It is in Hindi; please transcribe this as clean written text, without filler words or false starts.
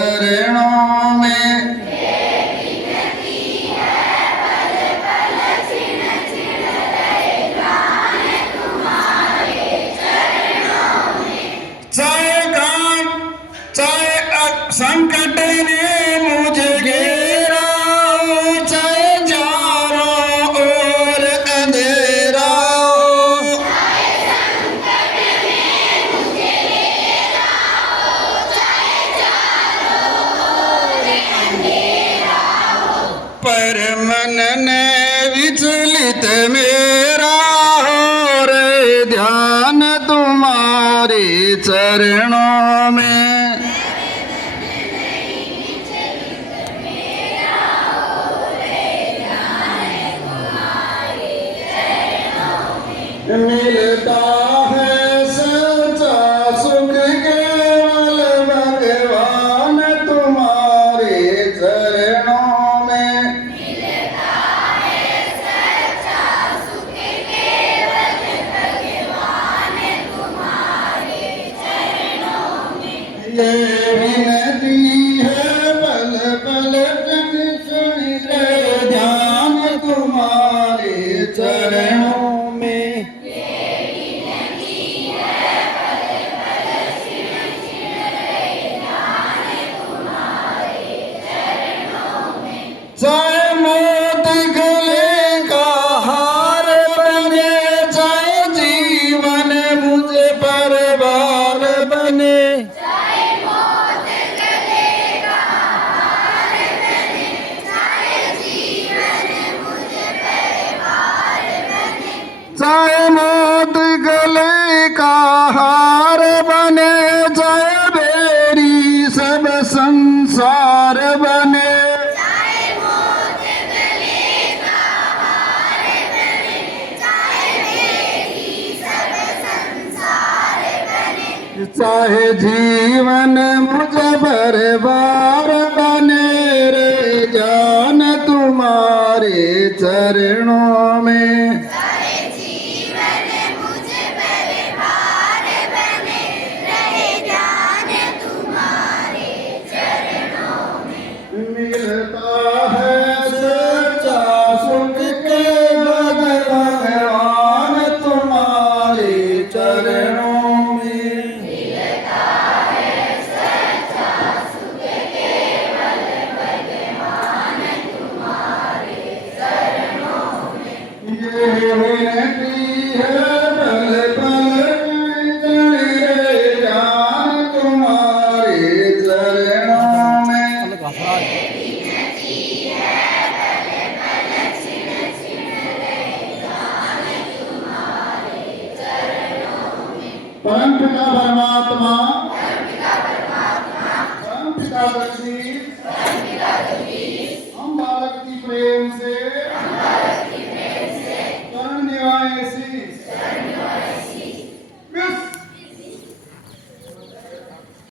चरणों में। चाहे घाट चाहे संकट ने मुझे घेरा, चाहे चारों ओर अंधेरा, पर मन ने विचलित मेरा हो रे ध्यान तुम्हारे चरणों में। मिलता है सच्चा सुख केवल भगवान तुम्हारे चरणों में। मिलता है सच्चा सुख केवल भगवान तुम्हारे चरणों में। ये विनती है पल पल सुन ले ध्यान तुम्हारे चरणों में। चाहे मौत गले का हार बने, चाहे जीवन मुझे परवार बने, चाहे मौत गले का हार बने, चाहे जीवन मुझे परवार बने, चाहे मौत गले का हार बने, चाहे बेरी सब संसार बने, चाहे जीवन मुझे बर्बाद बने रे जान तुम्हारे चरणों में। चाहे जीवन मुझे बर्बाद बने रहे जान तुम्हारे चरणों में। मिलता है सच्चा सुख केवल भगवान तुम्हारे चरणों में। परम पिता परमात्मा, परम पिता जगदीश, हम बालक की प्रेम से